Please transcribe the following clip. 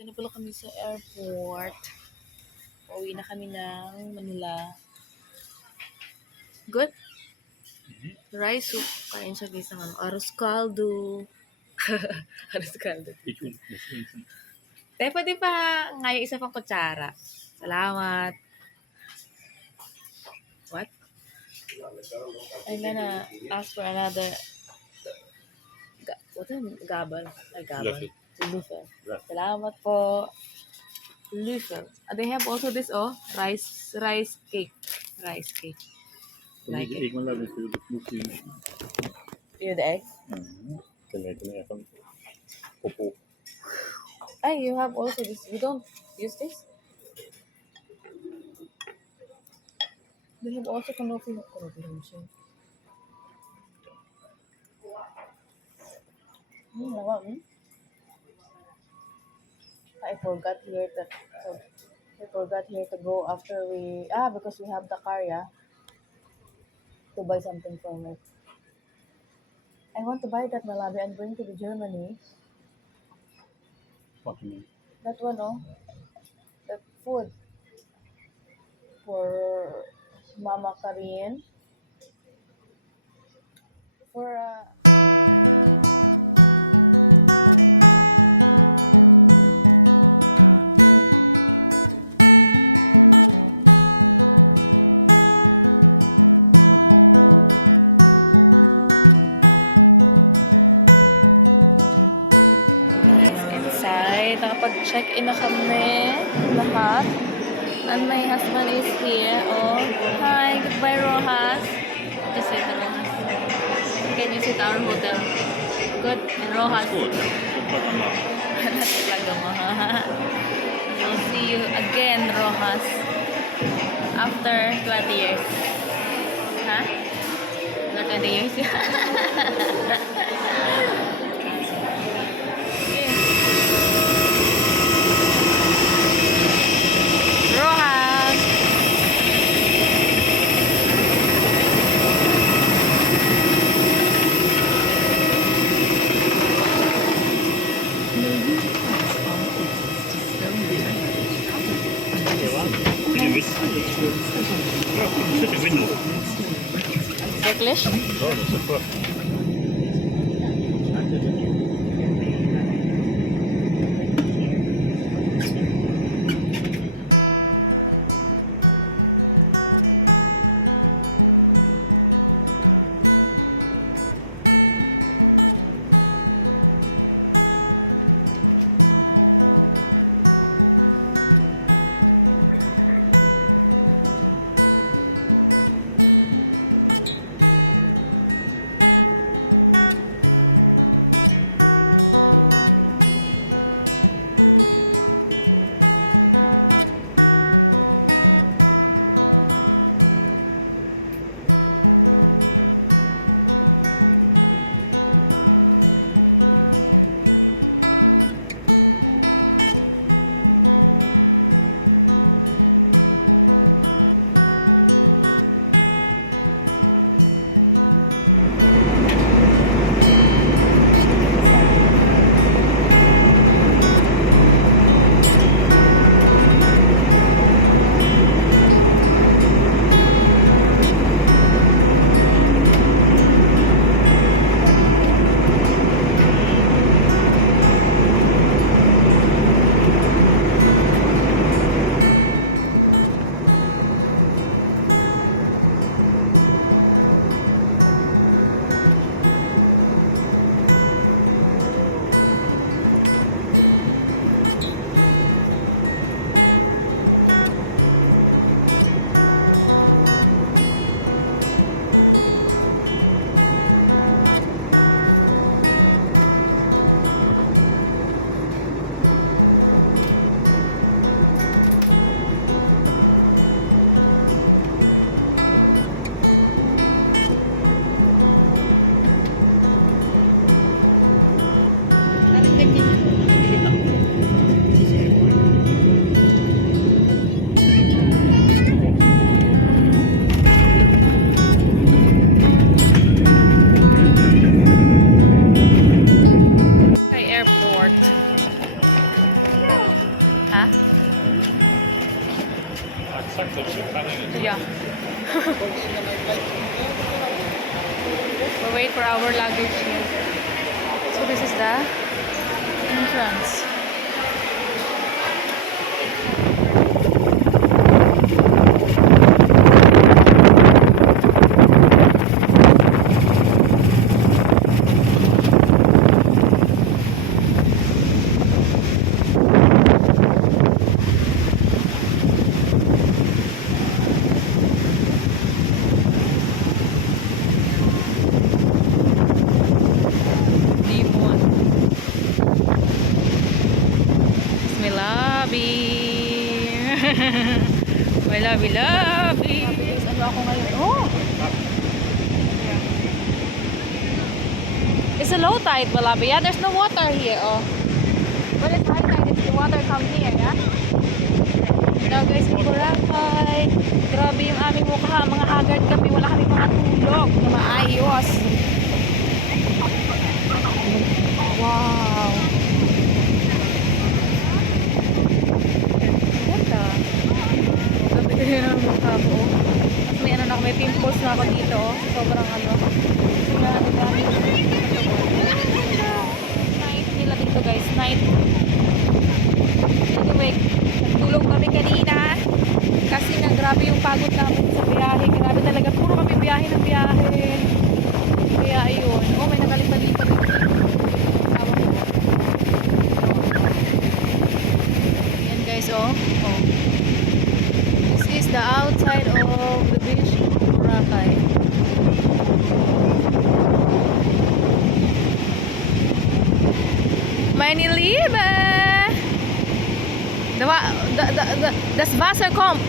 Dito na pala kami sa airport. Pauwi na kami ng Manila. Good? Rice soup. Kain siya guys ng arroz caldo. Arroz caldo. Tayo pwede pa ngayon isa pang kutsara. Salamat. What? I'm gonna ask for another what is gabal? Ay, gabal. Lufel. Salamat po. Lufel. And they have also this, rice cake. Rice cake. Like it. You the egg? Ay, you have also this. You don't use this? They have also kanofi siya. I forgot here to go after because we have the car, yeah, to buy something from it. I want to buy that, Malabi. I'm going to the Germany. What do you mean? That one, that food for Mama Karine. For inside, nakapag-check-in na kami lahat. And my husband is here. Oh, hi, goodbye, Rojas. Just say to Rojas. Can you sit our hotel? Good, in Rojas. Good. Talaga mo, ha? I'll see you again, Rojas. After 20 years. Ha? After 20 years? Rojas! Wirklich? Ja, das ist super. Ha? Yeah. We wait for our luggage here. So this is the entrance. My lobby. Ano ako ngayon? Oh! It's a low tide, Malabi. Yeah, there's no water here. Oh. But it's high tide, it's the water come here, yeah? Now guys, in Boracay. Grabe yung aming mukha. Mga haggard kami. Wala kami mga tulog na maayos. Wow! Ganda. Gabi ko yun ang mukha ko. Tapos may ano na ako, may pimples na ako dito. Sobrang ano. Sobrang ano dami. Night nila dito guys. Night. Anyway, nagtulog kami kanina. Kasi na grabe yung pagod namin sa biyahe. Grabe talaga. Puro kami biyahe ng biyahe. Kaya ayun. Oh, may nakalipad-lipad. Ayan guys, oh. This is the outside of the beach in Boracay. Meine Liebe! Das Wasser kommt.